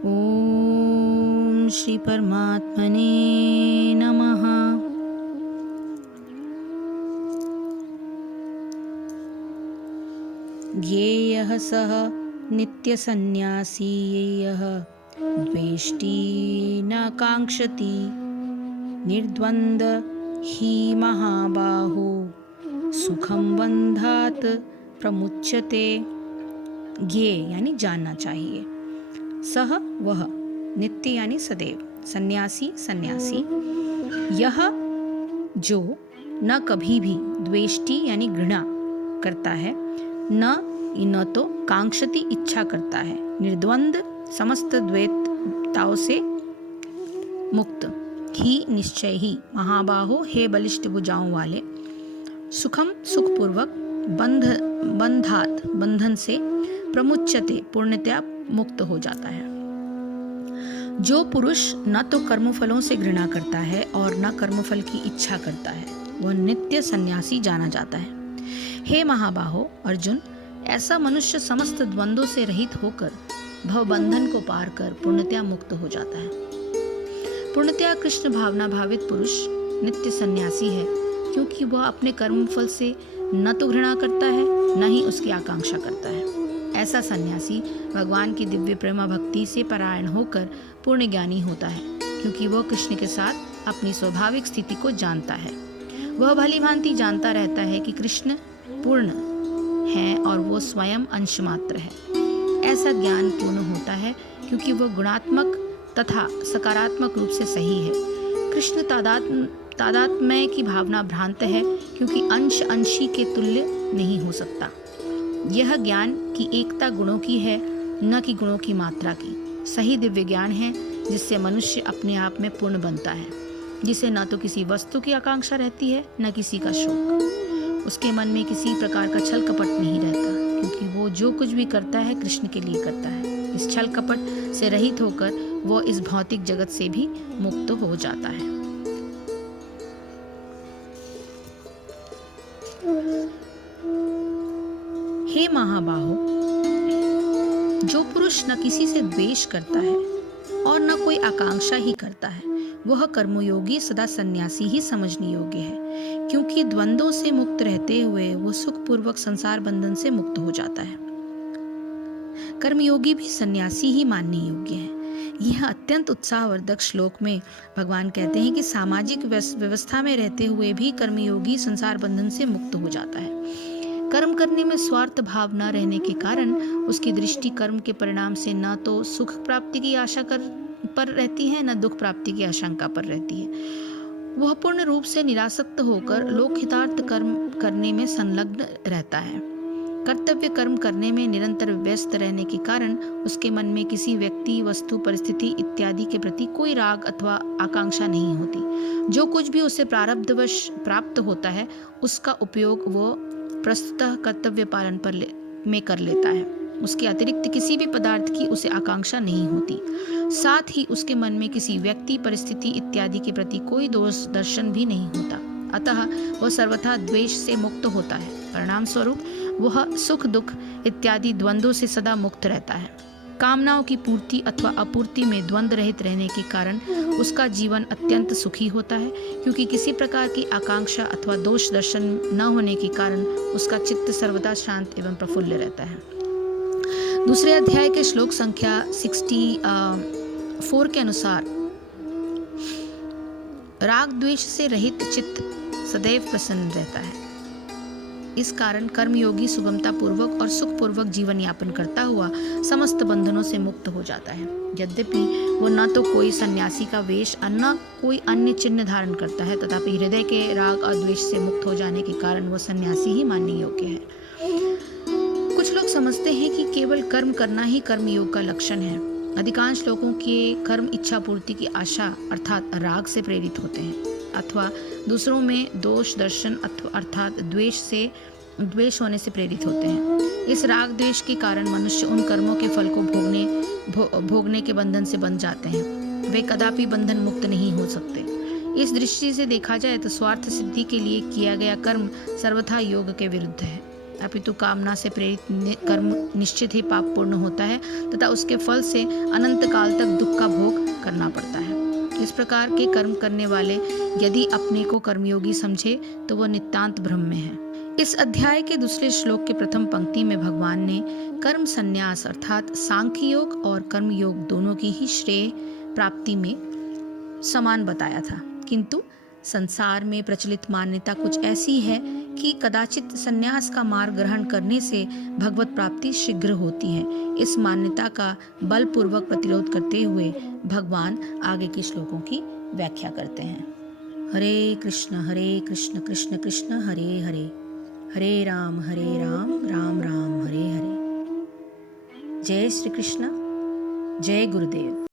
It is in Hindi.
ओम श्री परमात्मने नमः। ज्ञेयः सः नित्यसन्न्यासी यः द्वेष्टि न काङ्क्षति निर्द्वन्द्व हि महाबाहो सुखम बंधात प्रमुच्यते। ज्ञेय यानी जानना चाहिए, सह वह, नित्य यानी सदैव, सन्यासी सन्यासी, यह जो न कभी भी, द्वेष्टि यानी घृणा करता है, न तो कांक्षति इच्छा करता है, निर्द्वंद समस्त द्वैतताओं से मुक्त, ही निश्चय ही, महाबाहो हे बलिष्ठ भुजाओं वाले, सुखम सुखपूर्वक, बंधात बंधन से, प्रमुच्यते पूर्णतया मुक्त हो जाता है। जो पुरुष न तो कर्मफलों से घृणा करता है और न कर्मफल की इच्छा करता है, वह नित्य सन्यासी जाना जाता है। हे महाबाहो अर्जुन, ऐसा मनुष्य समस्त द्वंद्वों से रहित होकर भवबंधन को पार कर पूर्णतया मुक्त हो जाता है। पूर्णतया कृष्ण भावना भावित पुरुष नित्य सन्यासी है, क्योंकि वह अपने कर्मफल से न तो घृणा करता है, न ही उसकी आकांक्षा करता है। ऐसा सन्यासी भगवान की दिव्य प्रेमा भक्ति से परायण होकर पूर्ण ज्ञानी होता है, क्योंकि वह कृष्ण के साथ अपनी स्वाभाविक स्थिति को जानता है। वह भली भांति जानता रहता है कि कृष्ण पूर्ण है और वो स्वयं अंश मात्र है। ऐसा ज्ञान पूर्ण होता है क्योंकि वह गुणात्मक तथा सकारात्मक रूप से सही है। कृष्ण तादात्म्य की भावना भ्रांत है, क्योंकि अंश अंशी के तुल्य नहीं हो सकता। यह ज्ञान की एकता गुणों की है, न कि गुणों की मात्रा की। सही दिव्य ज्ञान है जिससे मनुष्य अपने आप में पूर्ण बनता है, जिसे न तो किसी वस्तु की आकांक्षा रहती है, न किसी का शोक। उसके मन में किसी प्रकार का छल कपट नहीं रहता, क्योंकि वो जो कुछ भी करता है कृष्ण के लिए करता है। इस छल कपट से रहित होकर वो इस भौतिक जगत से भी मुक्त हो जाता है। हे महाबाहो, जो पुरुष न किसी से द्वेष करता है और न कोई आकांक्षा ही करता है, वह कर्मयोगी सदा सन्यासी ही समझने योग्य है, क्योंकि द्वंद्वों से मुक्त रहते हुए वो सुखपूर्वक संसार बंधन से मुक्त हो जाता है। कर्मयोगी भी सन्यासी ही मानने योग्य है। यह अत्यंत उत्साहवर्धक श्लोक में भगवान कहते हैं कि सामाजिक व्यवस्था में रहते हुए भी कर्मयोगी संसार बंधन से मुक्त हो जाता है। कर्म करने में स्वार्थ भाव न रहने के कारण उसकी दृष्टि कर्म के परिणाम से न तो सुख प्राप्ति की आशा पर रहती है, न दुख प्राप्ति की आशंका पर रहती है। वह पूर्ण रूप से निरासक्त होकर लोकहितार्थ कर्म करने में संलग्न रहता है। कर्तव्य कर्म करने में निरंतर व्यस्त रहने के कारण उसके मन में किसी व्यक्ति, वस्तु, परिस्थिति इत्यादि के प्रति कोई राग अथवा आकांक्षा नहीं होती। जो कुछ भी उसे प्रारब्धवश प्राप्त होता है, उसका उपयोग वो प्रस्तुतः कर्तव्य पालन में कर लेता है। उसके अतिरिक्त किसी भी पदार्थ की उसे आकांक्षा नहीं होती। साथ ही उसके मन में किसी व्यक्ति, परिस्थिति इत्यादि के प्रति कोई दोष दर्शन भी नहीं होता। अतः वह सर्वथा द्वेष से मुक्त होता है। परिणाम स्वरूप वह सुख दुख इत्यादि द्वंद्वों से सदा मुक्त रहता है। कामनाओं की पूर्ति अथवा अपूर्ति में द्वंद्व रहित रहने के कारण उसका जीवन अत्यंत सुखी होता है, क्योंकि किसी प्रकार की आकांक्षा अथवा दोष दर्शन न होने के कारण उसका चित्त सर्वदा शांत एवं प्रफुल्ल रहता है। दूसरे अध्याय के श्लोक संख्या 64 के अनुसार राग द्वेष से रहित चित्त सदैव प्रसन्न रहता है। इस कारण कर्मयोगी सुगमता पूर्वक और सुख पूर्वक जीवन यापन करता हुआ समस्त बंधनों से मुक्त हो जाता है। यद्यपि वो न तो कोई सन्यासी का वेश और न कोई अन्य चिन्ह धारण करता है, तथापि हृदय के राग और द्वेष से मुक्त हो जाने के कारण वह सन्यासी ही मानने योग्य है। कुछ लोग समझते हैं कि केवल कर्म करना ही कर्मयोग का लक्षण है। अधिकांश लोगों के कर्म इच्छा पूर्ति की आशा अर्थात राग से प्रेरित होते हैं, अथवा दूसरों में दोष दर्शन अर्थात द्वेष होने से प्रेरित होते हैं। इस राग द्वेष के कारण मनुष्य उन कर्मों के फल को भोगने के बंधन से बंध जाते हैं। वे कदापि बंधन मुक्त नहीं हो सकते। इस दृष्टि से देखा जाए तो स्वार्थ सिद्धि के लिए किया गया कर्म सर्वथा योग के विरुद्ध है। अपितु कामना से प्रेरित कर्म निश्चित ही पापपूर्ण होता है तथा उसके फल से अनंत काल तक दुख का भोग करना पड़ता है। इस प्रकार के कर्म करने वाले यदि अपने को कर्मयोगी समझे तो वह नितांत भ्रम में है। इस अध्याय के दूसरे श्लोक के प्रथम पंक्ति में भगवान ने कर्म संन्यास अर्थात सांख्य योग और कर्म योग दोनों की ही श्रेय प्राप्ति में समान बताया था, किंतु संसार में प्रचलित मान्यता कुछ ऐसी है कि कदाचित संन्यास का मार्ग ग्रहण करने से भगवत प्राप्ति शीघ्र होती है। इस मान्यता का बलपूर्वक प्रतिरोध करते हुए भगवान आगे के श्लोकों की व्याख्या करते हैं। हरे कृष्ण कृष्ण कृष्ण हरे हरे, हरे राम राम राम हरे हरे। जय श्री कृष्ण, जय गुरुदेव।